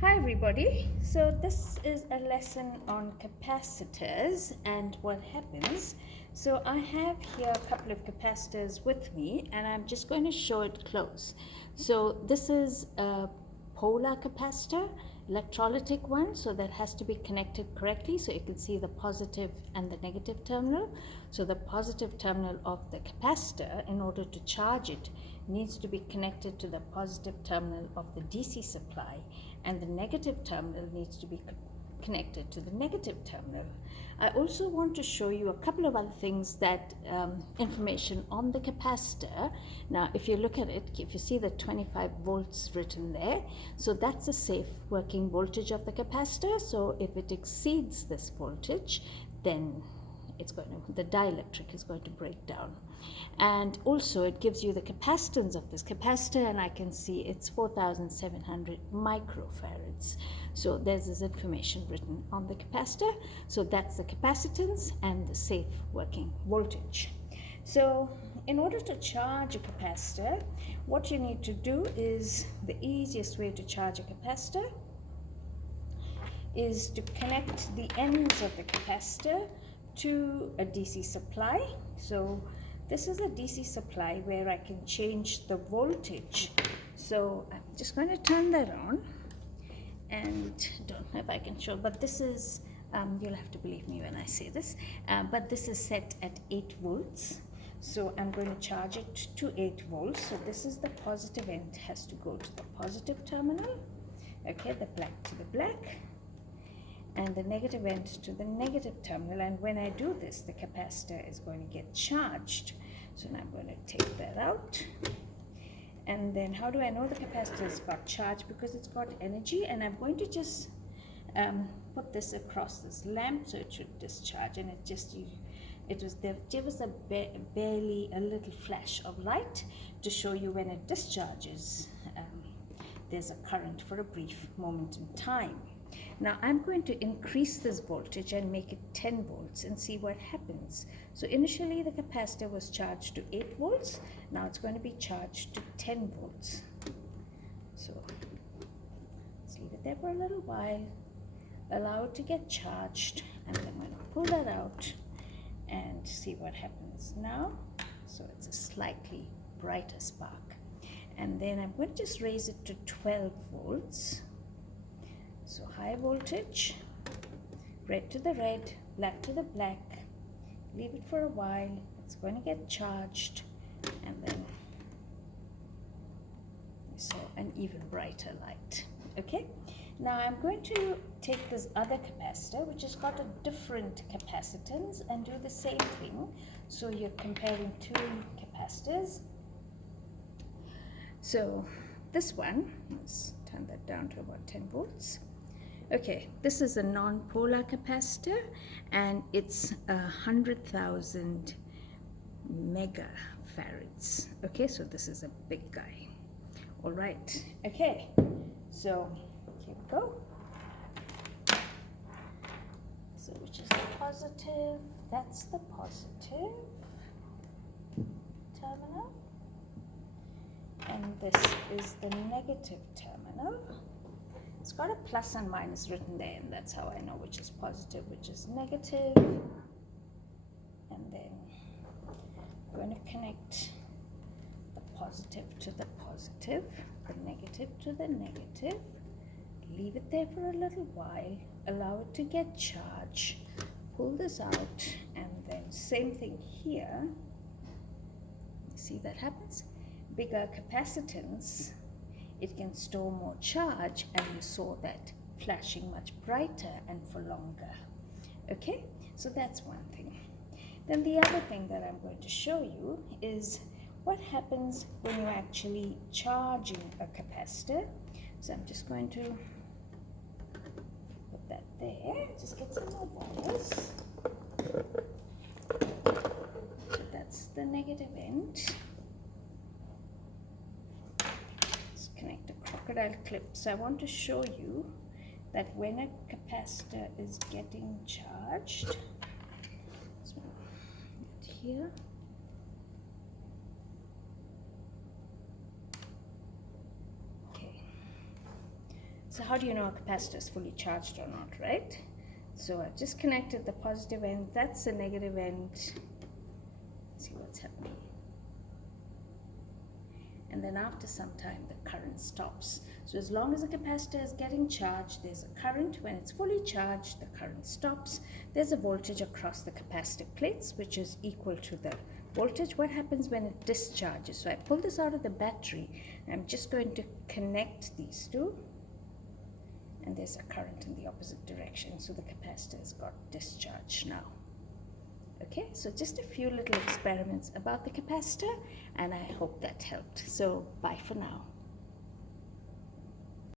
Hi everybody, so this is a lesson on capacitors and what happens. So I have here a couple of capacitors with me and I'm just going to show it close. So this is a polar capacitor, electrolytic one, so that has to be connected correctly so you can see the positive and the negative terminal. So the positive terminal of the capacitor, in order to charge it, needs to be connected to the positive terminal of the DC supply, and the negative terminal needs to be connected to the negative terminal. I also want to show you a couple of other things that information on the capacitor. Now if you look at it, if you see the 25 volts written there, so that's a safe working voltage of the capacitor. So if it exceeds this voltage, then the dielectric is going to break down. And also it gives you the capacitance of this capacitor, and I can see it's 4,700 microfarads. So there's this information written on the capacitor. So that's the capacitance and the safe working voltage. So in order to charge a capacitor, what you need to do is, the easiest way to charge a capacitor is to connect the ends of the capacitor to a DC supply. So this is a DC supply where I can change the voltage. So I'm just going to turn that on, and don't know if I can show, but this is, you'll have to believe me when I say this, but this is set at 8 volts. So I'm going to charge it to 8 volts. So this is the positive end, has to go to the positive terminal, okay, the black to the black, and the negative end to the negative terminal. And when I do this, the capacitor is going to get charged. So now I'm going to take that out. And then how do I know the capacitor has got charged? Because it's got energy, and I'm going to just put this across this lamp so it should discharge. And they give us barely a little flash of light to show you when it discharges. There's a current for a brief moment in time. Now I'm going to increase this voltage and make it 10 volts and see what happens. So initially the capacitor was charged to 8 volts. Now it's going to be charged to 10 volts. So let's leave it there for a little while, allow it to get charged, and then I'm going to pull that out and see what happens now. So it's a slightly brighter spark. And then I'm going to just raise it to 12 volts. So high voltage, red to the red, black to the black. Leave it for a while. It's going to get charged, and then you saw an even brighter light. Okay, now I'm going to take this other capacitor, which has got a different capacitance, and do the same thing. So you're comparing two capacitors. So this one, let's turn that down to about 10 volts. Okay, this is a non-polar capacitor, and it's 100,000 megafarads. Okay, so this is a big guy. All right, okay, so here we go. So which is the positive? That's the positive terminal. And this is the negative terminal. It's got a plus and minus written there, and that's how I know which is positive, which is negative. And then I'm going to connect the positive to the positive, the negative to the negative. Leave it there for a little while, allow it to get charged, pull this out, and then same thing here. See that happens? Bigger capacitance, it can store more charge, and you saw that flashing much brighter and for longer. Okay, so that's one thing. Then the other thing that I'm going to show you is what happens when you're actually charging a capacitor. So I'm just going to put that there, just get some more wires. So that's the negative end. Connect a crocodile clip. So I want to show you that when a capacitor is getting charged, so here, okay, So how do you know a capacitor is fully charged or not, right? So I've just connected the positive end, that's the negative end. Let's see what's happening. And then after some time the current stops. So as long as the capacitor is getting charged, there's a current. When it's fully charged, the current stops. There's a voltage across the capacitive plates, which is equal to the voltage. What happens when it discharges? So I pull this out of the battery, and I'm just going to connect these two, and there's a current in the opposite direction, so the capacitor has got discharged now. Okay, so just a few little experiments about the capacitor, and I hope that helped. So bye for now.